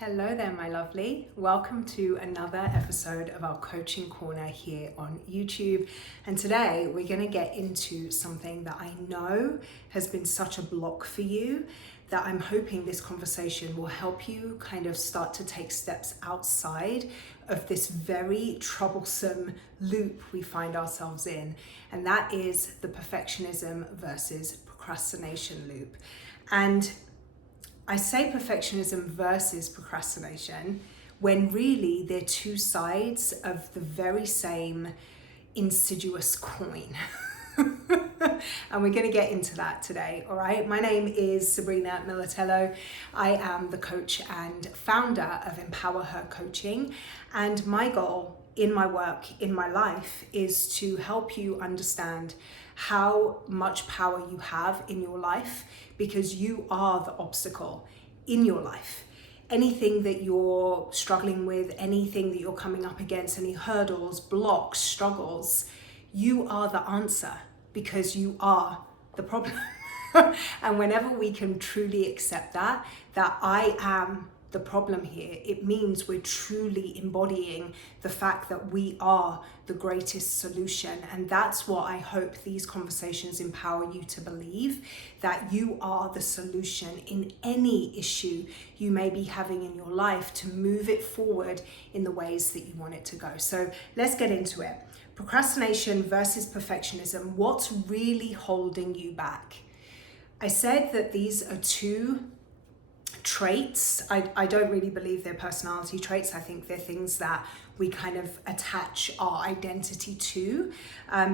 Hello there, my lovely. Welcome to another episode of our Coaching Corner here on YouTube. And today we're going to get into something that I know has been such a block for you, that I'm hoping this conversation will help you kind of start to take steps outside of this very troublesome loop we find ourselves in. And that is the perfectionism versus procrastination loop. And I say perfectionism versus procrastination when really they're two sides of the very same insidious coin. And we're going to get into that today, all right? My name is Sabrina Militello. I am the coach and founder of Empower Her Coaching. And my goal in my work, in my life, is to help you understand how much power you have in your life, because you are the obstacle in your life. Anything that you're struggling with, anything that you're coming up against, any hurdles, blocks, struggles, you are the answer because you are the problem. And whenever we can truly accept that I am the problem here, it means we're truly embodying the fact that we are the greatest solution. And that's what I hope these conversations empower you to believe, that you are the solution in any issue you may be having in your life, to move it forward in the ways that you want it to go. So let's get into it. Procrastination versus perfectionism. What's really holding you back? I said that these are two traits. I don't really believe they're personality traits. I think they're things that we kind of attach our identity to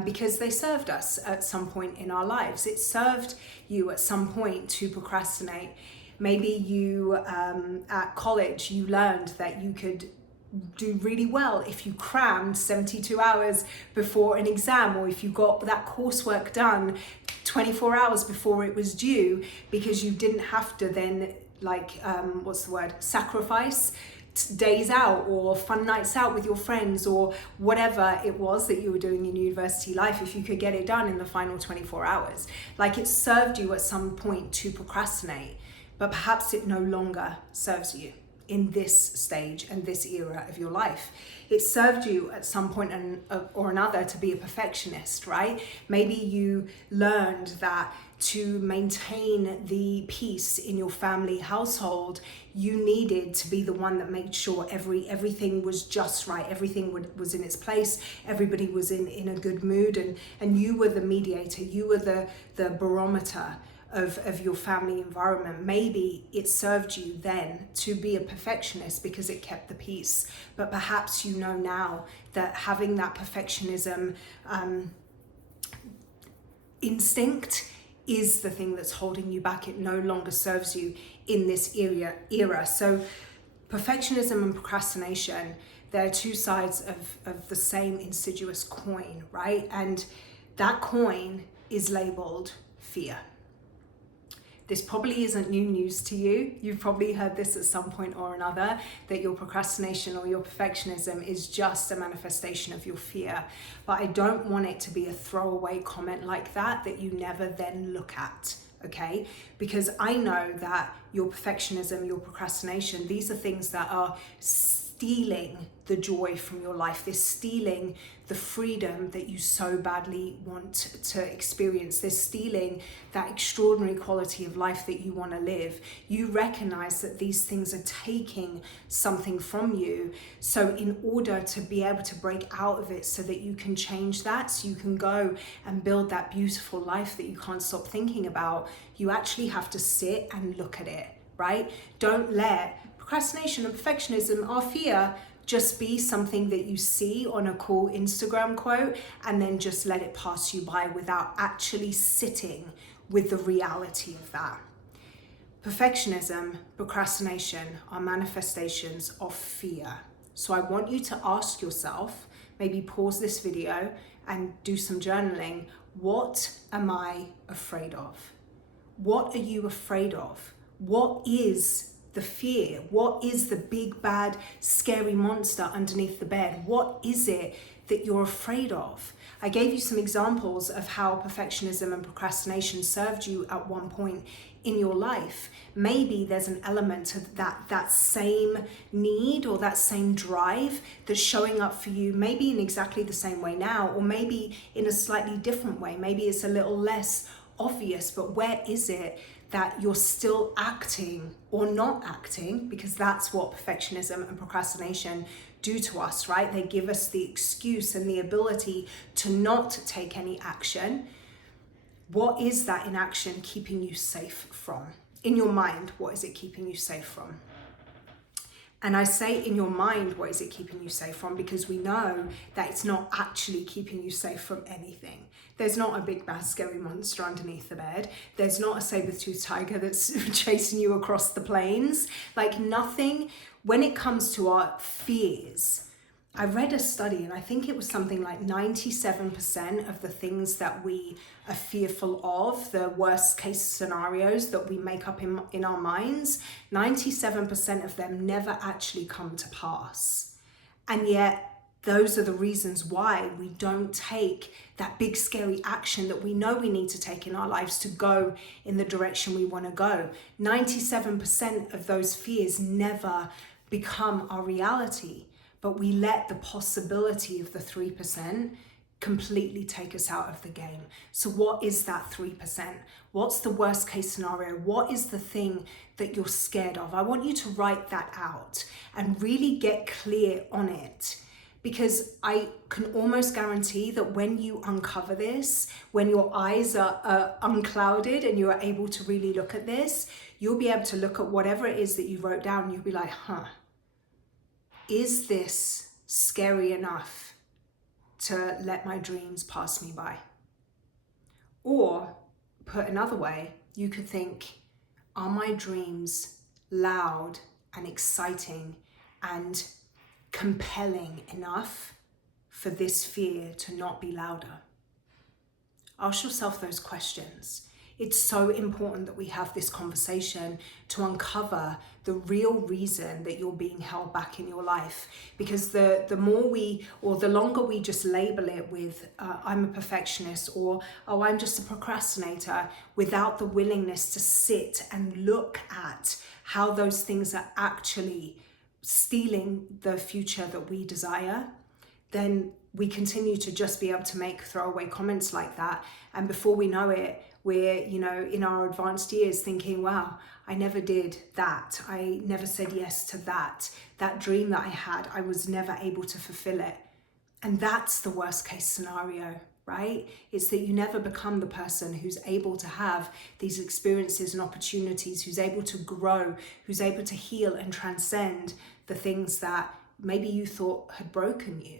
because they served us at some point in our lives. It served you at some point to procrastinate. Maybe you at college you learned that you could do really well if you crammed 72 hours before an exam, or if you got that coursework done 24 hours before it was due, because you didn't have to then sacrifice days out or fun nights out with your friends or whatever it was that you were doing in university life, if you could get it done in the final 24 hours. Like, it served you at some point to procrastinate, but perhaps it no longer serves you in this stage and this era of your life. It served you at some point or another to be a perfectionist, right? Maybe you learned that to maintain the peace in your family household, you needed to be the one that made sure everything was just right, everything was in its place, everybody was in a good mood, and you were the mediator, you were the barometer of your family environment. Maybe it served you then to be a perfectionist because it kept the peace, but perhaps you know now that having that perfectionism instinct is the thing that's holding you back. It no longer serves you in this era. So perfectionism and procrastination, they're two sides of the same insidious coin, right? And that coin is labeled fear. This probably isn't new news to you. You've probably heard this at some point or another, that your procrastination or your perfectionism is just a manifestation of your fear. But I don't want it to be a throwaway comment like that you never then look at, okay? Because I know that your perfectionism, your procrastination, these are things that are stealing the joy from your life. They're stealing the freedom that you so badly want to experience. They're stealing that extraordinary quality of life that you want to live. You recognize that these things are taking something from you. So in order to be able to break out of it so that you can change that, so you can go and build that beautiful life that you can't stop thinking about, you actually have to sit and look at it, right? Don't let procrastination and perfectionism or fear just be something that you see on a cool Instagram quote and then just let it pass you by without actually sitting with the reality of that. Perfectionism, procrastination are manifestations of fear. So I want you to ask yourself, maybe pause this video and do some journaling. What am I afraid of? What are you afraid of? What is the fear? What is the big, bad, scary monster underneath the bed? What is it that you're afraid of? I gave you some examples of how perfectionism and procrastination served you at one point in your life, maybe there's an element of that same need or that same drive that's showing up for you, maybe in exactly the same way now, or maybe in a slightly different way. Maybe it's a little less obvious, but where is it that you're still acting or not acting? Because that's what perfectionism and procrastination do to us, right? They give us the excuse and the ability to not take any action. What is that inaction keeping you safe from? In your mind, what is it keeping you safe from? And I say in your mind, what is it keeping you safe from? Because we know that it's not actually keeping you safe from anything. There's not a big bad scary monster underneath the bed. There's not a saber-toothed tiger that's chasing you across the plains. Like nothing, when it comes to our fears, I read a study and I think it was something like 97% of the things that we are fearful of, the worst case scenarios that we make up in our minds, 97% of them never actually come to pass. And yet those are the reasons why we don't take that big scary action that we know we need to take in our lives to go in the direction we want to go. 97% of those fears never become our reality. But we let the possibility of the 3% completely take us out of the game. So what is that 3%? What's the worst case scenario? What is the thing that you're scared of? I want you to write that out and really get clear on it. Because I can almost guarantee that when you uncover this, when your eyes are unclouded and you are able to really look at this, you'll be able to look at whatever it is that you wrote down and you'll be like, is this scary enough to let my dreams pass me by? Or put another way, you could think, are my dreams loud and exciting and compelling enough for this fear to not be louder? Ask yourself those questions. It's so important that we have this conversation to uncover the real reason that you're being held back in your life. Because the more we, or the longer we just label it with, I'm a perfectionist, or, oh, I'm just a procrastinator, without the willingness to sit and look at how those things are actually stealing the future that we desire, then we continue to just be able to make throwaway comments like that. And before we know it, we're, in our advanced years thinking, wow, I never did that. I never said yes to that. That dream that I had, I was never able to fulfill it. And that's the worst case scenario, right? It's that you never become the person who's able to have these experiences and opportunities, who's able to grow, who's able to heal and transcend the things that maybe you thought had broken you.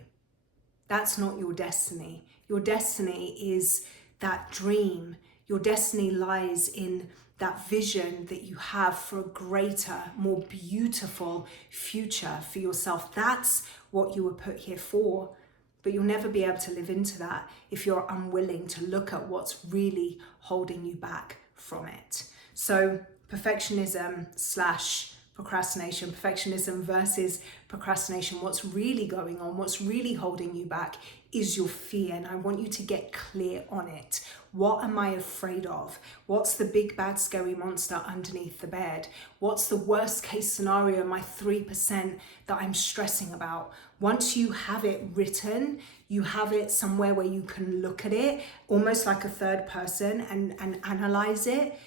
That's not your destiny. Your destiny is that dream. Your destiny lies in that vision that you have for a greater, more beautiful future for yourself. That's what you were put here for. But you'll never be able to live into that if you're unwilling to look at what's really holding you back from it. So perfectionism / procrastination, perfectionism versus procrastination, what's really going on, what's really holding you back is your fear. And I want you to get clear on it. What am I afraid of? What's the big bad scary monster underneath the bed? What's the worst case scenario, my 3% that I'm stressing about? Once you have it written, you have it somewhere where you can look at it almost like a third person and analyze it,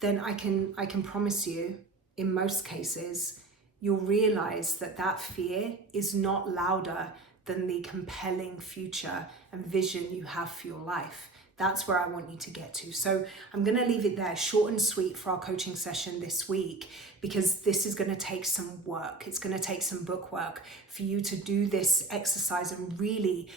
then I can promise you, in most cases, you'll realize that that fear is not louder than the compelling future and vision you have for your life. That's where I want you to get to. So I'm going to leave it there, short and sweet, for our coaching session this week, because this is going to take some work. It's going to take some book work for you to do this exercise and really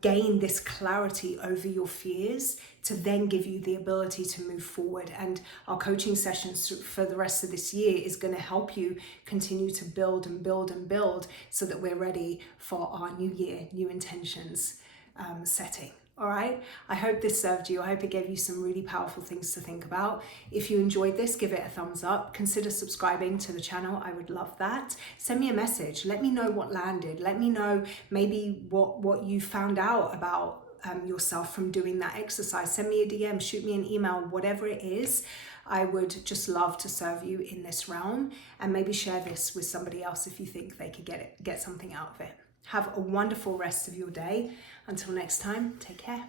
gain this clarity over your fears to then give you the ability to move forward. And our coaching sessions for the rest of this year is going to help you continue to build and build and build so that we're ready for our new year, new intentions setting. All right, I hope this served you. I hope it gave you some really powerful things to think about. If you enjoyed this, give it a thumbs up. Consider subscribing to the channel. I would love that. Send me a message. Let me know what landed. Let me know maybe what you found out about yourself from doing that exercise. Send me a DM, shoot me an email, whatever it is. I would just love to serve you in this realm, and maybe share this with somebody else if you think they could get something out of it. Have a wonderful rest of your day. Until next time, take care.